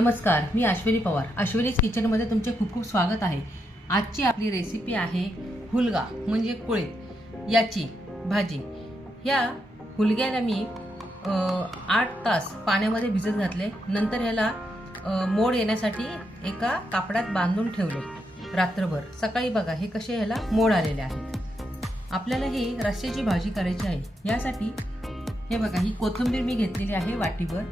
नमस्कार मी अश्विनी पवार. अश्विनीज किचनमध्ये तुमचे खूप खूप स्वागत आहे. आजची आपली रेसिपी आहे हुलगा म्हणजे कुळीत याची भाजी. ह्या हुलग्याला मी आठ तास पाण्यामध्ये भिजत घातले. नंतर ह्याला मोड येण्यासाठी एका कापडात बांधून ठेवले रात्रभर. सकाळी बघा हे कसे ह्याला मोड आलेले आहेत. आपल्याला ही रस्स्याची भाजी करायची आहे. यासाठी हे बघा ही कोथिंबीर मी घेतलेली आहे वाटीभर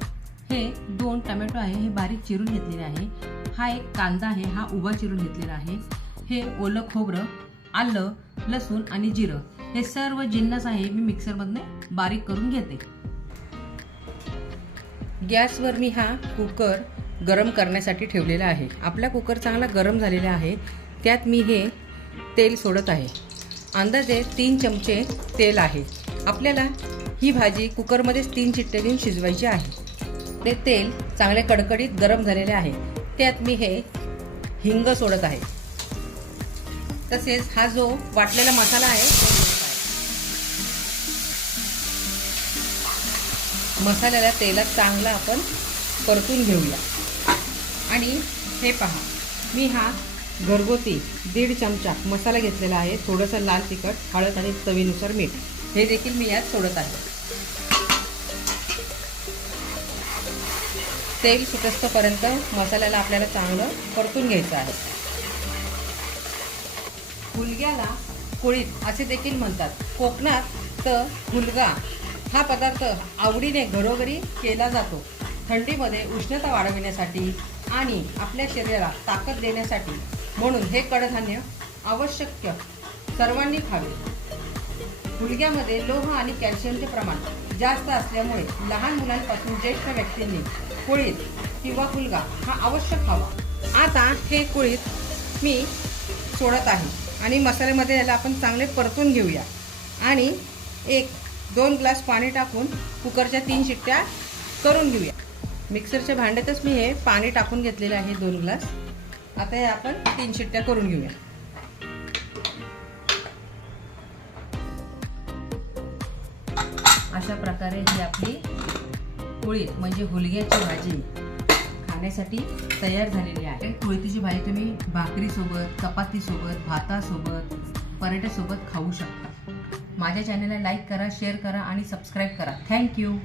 हे दोन टमॅटो आहे हे बारीक चिरून घेतलेले आहे. हा एक कांदा आहे हा उभा चिरून घेतलेला आहे. हे ओलं खोबरं आलं लसूण आणि जिरं हे सर्व जिन्नस आहे मी मिक्सरमधने बारीक करून घेते. गॅसवर मी हा कुकर गरम करण्यासाठी ठेवलेला आहे. आपला कुकर चांगला गरम झालेला आहे. त्यात मी हे तेल सोडत आहे. अंदाजे तीन चमचे तेल आहे. आपल्याला ही भाजी कुकरमध्येच तीन चिट्टे देऊन शिजवायची आहे. ते तेल चांगले कडकडीत गरम झालेले आहे. त्यात मी हे हिंग सोडत आहे. तसेच हा जो वाटलेला मसाला आहे तो मसाल्याला तेलात चांगला आपण परतून घेऊया. आणि हे पहा मी हा घरगुती दीड चमचा मसाला घेतलेला आहे. थोडंसं लाल तिखट हळद आणि चवीनुसार मीठ. हे देखील मी यात सोडत आहे. तेल सुटस्तपर्यंत मसाल्याला आपल्याला चांगलं परतून घ्यायचं आहे. गुलग्याला कुळीत असे देखील म्हणतात. कोकणात तर गुलगा हा पदार्थ आवडीने घरोघरी केला जातो. थंडीमध्ये उष्णता वाढविण्यासाठी आणि आपल्या शरीराला ताकद देण्यासाठी म्हणून हे कडधान्य आवश्यक सर्वांनी खावे. गुडघ्यामध्ये लोह आणि कॅल्शियमचे प्रमाण जास्त असल्यामुळे लहान मुलांपासून ज्येष्ठ व्यक्तींनी कुळीत किंवा फुलगा हा आवश्यक खावा आता हे कुळीत मी सोडत आहे आणि मसाल्यामध्ये याला आपण चांगले परतून घेऊया. आणि एक दोन ग्लास पाणी टाकून कुकरच्या तीन शिट्ट्या करून घेऊया. मिक्सरच्या भांड्यातच मी हे पाणी टाकून घेतलेले आहे दोन ग्लास. आता हे आपण तीन शिट्ट्या करून घेऊया. अशा प्रकारे ही आपली पोळी म्हणजे हुलग्याची भाजी खाण्यासाठी तयार झालेली आहे. कोयतीची भाजी तुम्ही भाकरीसोबत चपातीसोबत भातासोबत पराठ्यासोबत खाऊ शकता. माझ्या चॅनलला लाईक करा शेअर करा आणि सबस्क्राईब करा. थँक्यू